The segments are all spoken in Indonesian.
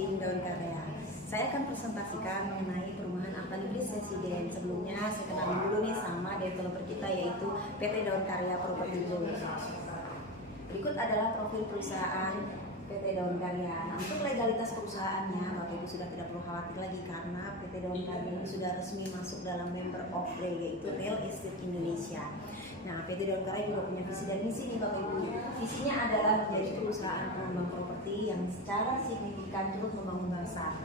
Properti Indo Karya. Saya akan presentasikan mengenai perumahan Avaniblis Residen. Sebelumnya saya kenalin dulu nih sama developer kita, yaitu PT Daun Karya Properti Indo. Berikut adalah profil perusahaan PT Daun Karya. Nah, untuk legalitas perusahaannya, Bapak Ibu sudah tidak perlu khawatir lagi karena PT Daun Karya ini sudah resmi masuk dalam member of REI, yaitu Real Estate Indonesia. Nah, PT Daun Karya juga punya visi dan misi nih Bapak Ibu. Visinya adalah menjadi perusahaan pengembang properti yang secara signifikan terus membangun bangsa,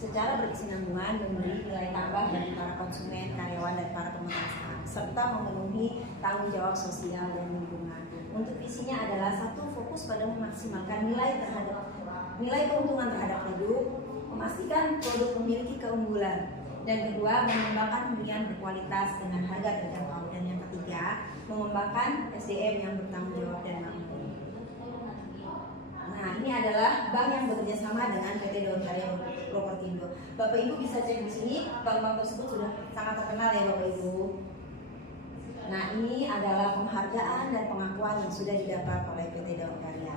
secara berkesinambungan memberi nilai tambah bagi para konsumen, karyawan, dan para pemegang saham, serta memenuhi tanggung jawab sosial dan lingkungan. Untuk visinya adalah satu, fokus pada memaksimalkan nilai keuntungan terhadap produk, memastikan produk memiliki keunggulan, dan kedua, mengembangkan hunian berkualitas dengan harga terjangkau, dan yang ketiga, mengembangkan SDM yang bertanggung jawab dan mampu. Nah, ini adalah bank yang bekerja sama dengan PT Daun Karya Properti Indo. Bapak Ibu bisa cek di sini, bank-bank tersebut sudah sangat terkenal ya Bapak Ibu. Nah, ini adalah penghargaan dan pengakuan yang sudah didapat oleh PT Daun Karya.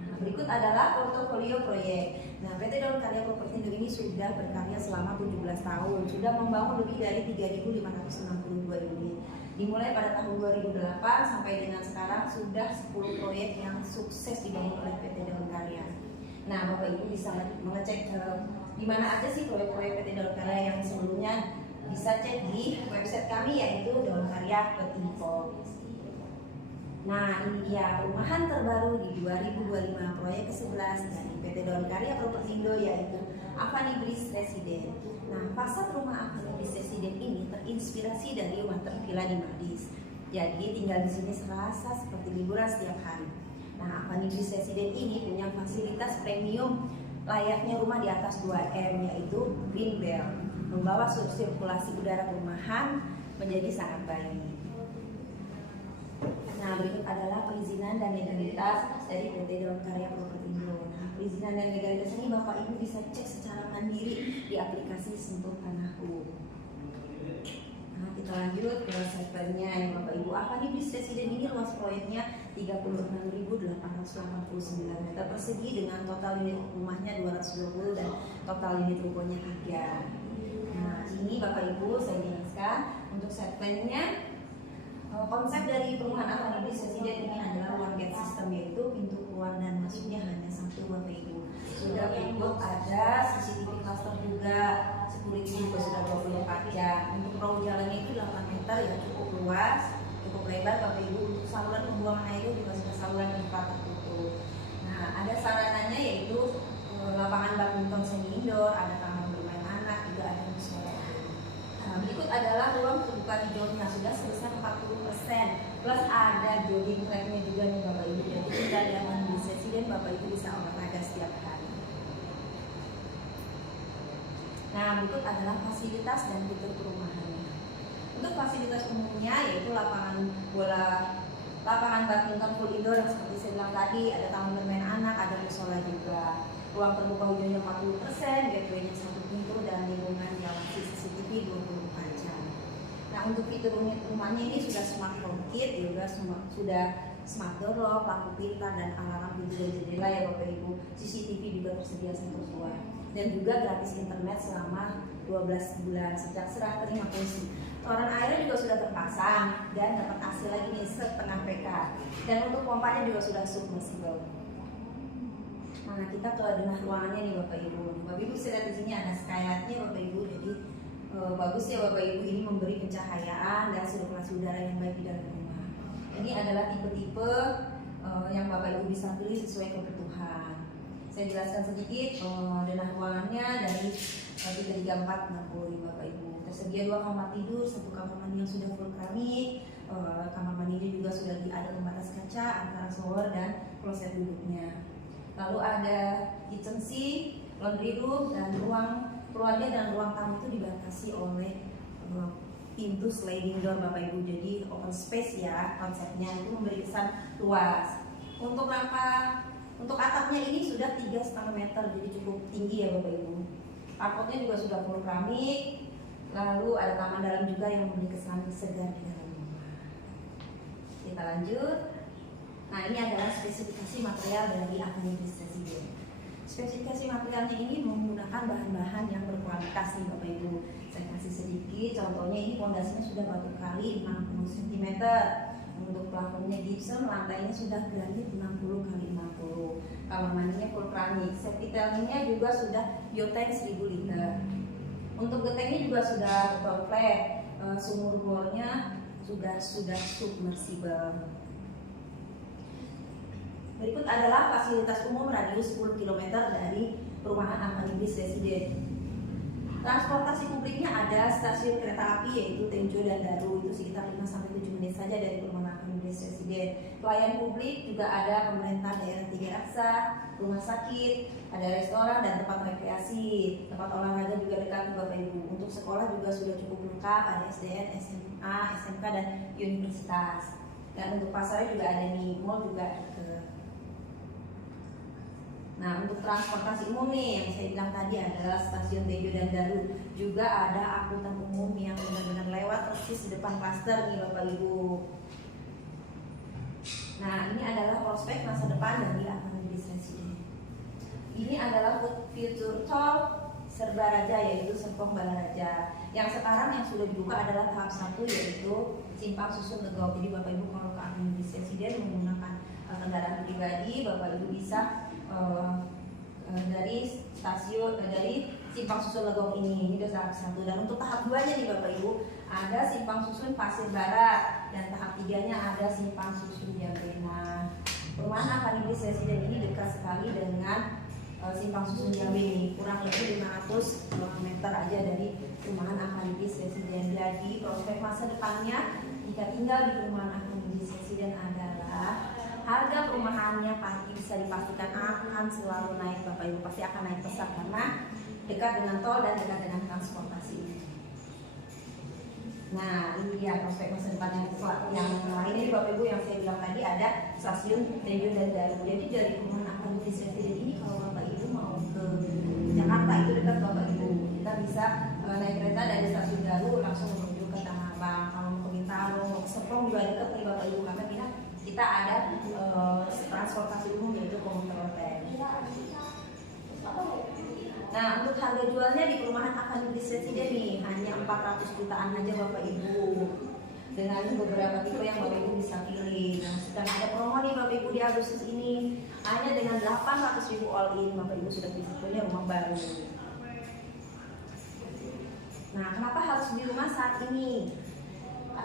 Nah, berikut adalah portofolio proyek. Nah, PT Daun Karya Properti Indo ini sudah berkarya selama 17 tahun, sudah membangun lebih dari 3.562 unit. Dimulai pada tahun 2008 sampai dengan sekarang sudah 10 proyek yang sukses dibangun oleh PT Daun Karya. Nah, Bapak Ibu bisa mengecek di mana aja sih proyek-proyek PT Daun Karya yang sebelumnya, bisa cek di website kami, yaitu daunkarya.info. Nah, ini dia perumahan terbaru di 2025, proyek ke-11 dari PT Daun Karya Properti Indo, yaitu Avaniblis Residen. Nah, fasad rumah Avaniblis Residen ini terinspirasi dari Water Villa di Madis. Jadi tinggal di sini serasa seperti liburan setiap hari. Nah, Avaniblis Residen ini punya fasilitas premium layaknya rumah di atas 2M, yaitu Green Belt, membawa sirkulasi udara perumahan menjadi sangat baik. Nah, berikut adalah perizinan dan legalitas dari PT Daun Karya Properti Indo. Nah, perizinan dan legalitas ini Bapak Ibu bisa cek secara mandiri di aplikasi Sentuh Tanahku. Nah, kita lanjut ke segmennya yang Bapak Ibu. Avaniblis Residen ini luas proyeknya 36.889 meter persegi dengan total unit rumahnya 220 dan total unit rukonya 3. Nah, ini Bapak Ibu saya jelaskan untuk segmennya. Konsep dari perumahan Avaniblis Residen ini adalah one gate system, yaitu pintu keluar dan masuknya hanya satu Bapak Ibu. Sudah cukup ada CCTV cluster juga, security juga sudah 24 jam. Untuk perahu jalannya itu 8 meter ya, cukup luas, cukup lebar Bapak Ibu. Untuk saluran pembuangan air juga sudah saluran yang tertutup. Nah, ada sarananya yaitu lapangan badminton semi indoor, ada taman bermain anak, juga ada musola. Nah, berikut adalah ruang terbuka hijaunya sudah sebesar 40%, plus ada jogging tracknya juga nih Bapak Ibu. Jadi tinggal di Avaniblis Residen Bapak Ibu bisa olahraga setiap hari. Nah, berikut adalah fasilitas dan fitur perumahannya. Untuk fasilitas umumnya yaitu lapangan badminton full indoor yang seperti saya bilang tadi, ada taman bermain anak, ada musola juga. Ruang terbuka hijaunya 40%, gateway-nya 1 pintu, dan lingkungan diawasi CCTV 24 jam. Nah, untuk fitur unit rumahnya ini sudah smart home kit, juga sudah smart door lock, lampu pintar, dan alarm pintu dan jendela ya Bapak Ibu. CCTV juga tersedia 1 buah. Dan juga gratis internet selama 12 bulan sejak serah terima kunci. Toren airnya juga sudah terpasang dan dapat AC lagi nih setengah PK. Dan untuk pompanya juga sudah submersible. Nah, kita ke denah ruangannya nih Bapak Ibu. Bapak Ibu bisa lihat di sini ada skylightnya Bapak Ibu. Jadi bagus ya Bapak Ibu, ini memberi pencahayaan dan sirkulasi udara yang baik di dalam rumah. Ini adalah tipe-tipe yang Bapak Ibu bisa pilih sesuai kebutuhan. Saya jelaskan sedikit denah ruangannya dari tipe 3460 Bapak Ibu. Tersedia 2 kamar tidur, 1 kamar mandi yang sudah full keramik. Kamar mandinya juga sudah ada pembatas kaca antara shower dan kloset duduknya. Lalu ada kitchen sink, laundry room, dan ruang keluarga dan ruang tamu itu dibatasi oleh pintu sliding door Bapak Ibu. Jadi open space ya konsepnya, itu memberi kesan luas. Untuk atapnya ini sudah 3,5 meter, jadi cukup tinggi ya Bapak Ibu. Carportnya juga sudah full keramik. Lalu ada taman dalam juga yang memberi kesan segar di dalam rumah. Kita lanjut. Nah, ini adalah spesifikasi material dari Avaniblis Residen. Spesifikasi materialnya ini menggunakan bahan-bahan yang berkualitas nih Bapak Ibu. Saya kasih sedikit, contohnya ini pondasinya sudah batu kali 60 cm. Untuk plafonnya gypsum, lantainya sudah granit 60 kali 60. Kamar mandinya full keramik. Safety tanknya juga sudah biotank 1000 liter. Untuk getengnya juga sudah beton flat. Sumur bornya sudah submersible. Berikut adalah fasilitas umum radius 10 km dari perumahan Avanibis Residen. Transportasi publiknya ada stasiun kereta api yaitu Tenjo dan Daru, itu sekitar 5-7 menit saja dari perumahan Avanibis Residen. Pelayan publik juga ada pemerintah daerah Tiga Raksa, rumah sakit, ada restoran dan tempat rekreasi. Tempat olahraga juga dekat Bapak Ibu. Untuk sekolah juga sudah cukup lengkap, ada SDN, SMA, SMK dan universitas. Dan untuk pasarnya juga ada nih, mall juga dekat. Nah, untuk transportasi umum nih yang saya bilang tadi adalah stasiun Tenjo dan Daru. Juga ada angkutan umum yang benar-benar lewat persis di depan klaster nih Bapak Ibu. Nah, ini adalah prospek masa depan dari Avanibis Residen. Ini adalah future tol Serba Raja yaitu Serpong Balaraja. Yang sekarang yang sudah dibuka adalah tahap 1 yaitu Simpang Susun Legok. Jadi Bapak Ibu kalau ke Avanibis Residen menggunakan kendaraan pribadi, Bapak Ibu bisa dari stasiun dari Simpang Susun Legok ini udah tahap 1. Dan untuk tahap 2 nya nih Bapak Ibu ada Simpang Susun Pasir Barat dan tahap 3 nya ada Simpang Susun Jambena. Perumahan Avanibis Residen ini dekat sekali dengan Simpang Susun Jambe ini, kurang lebih 500 meter aja dari perumahan Avanibis Residen. Jadi prospek masa depannya jika tinggal di perumahan Avanibis Residen adalah harga perumahannya pasti bisa dipastikan akan selalu naik Bapak Ibu, pasti akan naik pesat karena dekat dengan tol dan dekat dengan transportasi. Nah, ini dia prospek masa depan yang lain ini Bapak Ibu yang saya bilang tadi ada stasiun Tenjo dan Daru. Jadi dari perumahan Avanibis Residen ini kalau Bapak Ibu mau ke Jakarta itu dekat Bapak Ibu, kita bisa naik kereta dari stasiun Daru langsung menuju ke Tanah Abang. Kalau mau ke Bintaro, mau ke Serpong juga dekat nih Bapak Ibu karena kita ada transportasi umum yaitu komuter lain. Nah, untuk harga jualnya di perumahan Avanibis Residen nih hanya 400 jutaan aja Bapak Ibu. Dengan beberapa tipe yang Bapak Ibu bisa pilih. Nah, sedang ada promo nih Bapak Ibu di Agustus ini hanya dengan 800.000 all in Bapak Ibu sudah bisa punya rumah baru. Nah, kenapa harus beli rumah saat ini?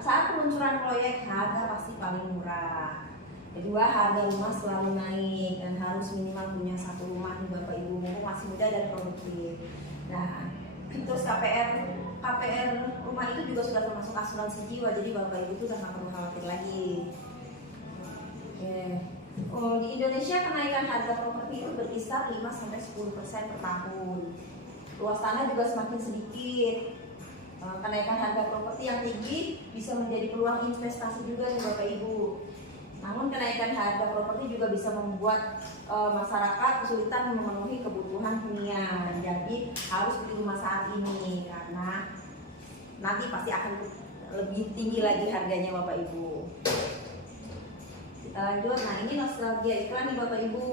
Saat peluncuran proyek harga pasti paling murah. Kedua, harga rumah selalu naik dan harus minimal punya satu rumah nih Bapak Ibu, masih muda dan produktif. Nah, terus KPR rumah itu juga sudah termasuk asuransi jiwa, jadi Bapak Ibu itu nggak perlu khawatir lagi. Oke. Di Indonesia kenaikan harga properti itu berkisar 5-10% per tahun. Luas tanah juga semakin sedikit. Kenaikan harga properti yang tinggi bisa menjadi peluang investasi juga nih Bapak Ibu. Namun kenaikan harga properti juga bisa membuat masyarakat kesulitan memenuhi kebutuhan hunian. Jadi harus beli rumah saat ini karena nanti pasti akan lebih tinggi lagi harganya Bapak Ibu. Kita lanjut. Nah, ini nostalgia iklan nih Bapak Ibu.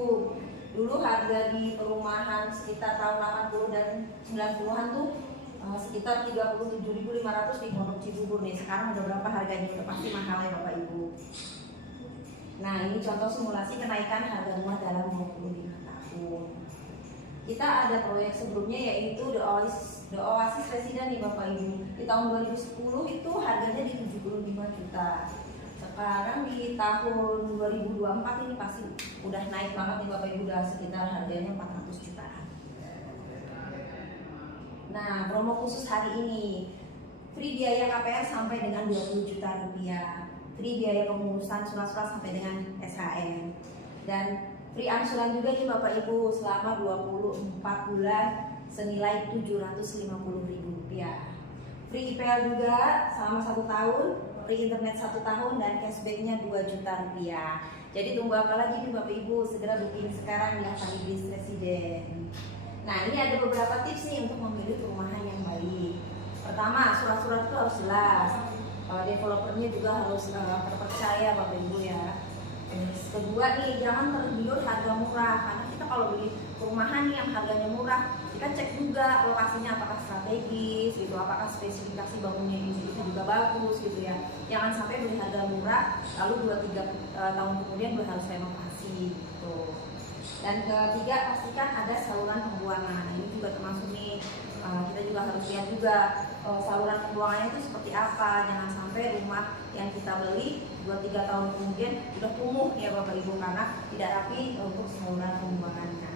Dulu harga di perumahan sekitar tahun 80 dan 90-an tuh sekitar 37.500 di Pondok Cibubur nih. Sekarang udah berapa harganya? Udah pasti mahal ya Bapak Ibu. Nah, ini contoh simulasi kenaikan harga rumah dalam 25 tahun. Kita ada proyek sebelumnya yaitu The Oasis Residen nih Bapak Ibu. Di tahun 2010 itu harganya di 75 juta. Sekarang di tahun 2024 ini pasti udah naik banget nih Bapak Ibu, udah sekitar harganya 400 jutaan. Nah, promo khusus hari ini, free biaya KPR sampai dengan 20 juta rupiah, free biaya pengurusan surat-surat sampai dengan SHM, dan free angsuran juga nih Bapak Ibu selama 24 bulan senilai Rp750.000. Free IPL juga selama 1 tahun, free internet 1 tahun, dan cashbacknya 2 juta rupiah. Jadi tunggu apa lagi nih Bapak Ibu, segera booking sekarang di Avanibis Residen. Nah, ini ada beberapa tips nih untuk memilih perumahan yang baik. Pertama, surat-surat itu harus jelas. Developernya juga harus terpercaya Bapak Ibu ya. Kedua nih, jangan tergiur harga murah karena kita kalau beli perumahan nih yang harganya murah, kita cek juga lokasinya apakah strategis gitu, apakah spesifikasi bangunnya itu juga bagus gitu ya. Jangan sampai beli harga murah lalu 2-3 tahun kemudian gue harus renovasi gitu. Dan ketiga, pastikan ada saluran pembuangan. Ini juga termasuk nih, kita juga harus lihat juga saluran pembuangannya itu seperti apa. Jangan sampai rumah yang kita beli 2-3 tahun kemudian udah kumuh ya Bapak Ibu, karena tidak rapi untuk saluran pembuangannya.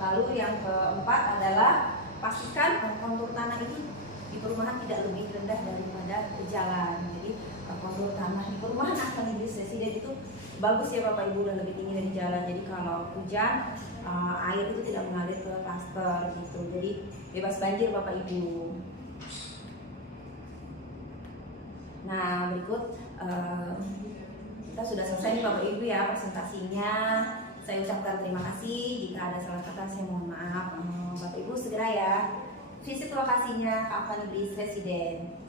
Lalu yang keempat adalah pastikan kontur tanah itu di perumahan tidak lebih rendah daripada jalan. Jadi kontur tanah di perumahan akan residen itu bagus ya Bapak Ibu, udah lebih tinggi dari jalan. Jadi kalau hujan air itu tidak mengalir ke klaster gitu. Jadi bebas banjir Bapak Ibu. Nah berikut kita sudah selesai nih Bapak Ibu ya presentasinya. Saya ucapkan terima kasih. Jika ada salah kata saya mohon maaf. Bapak Ibu segera ya visit lokasinya Avani Bliss Residen.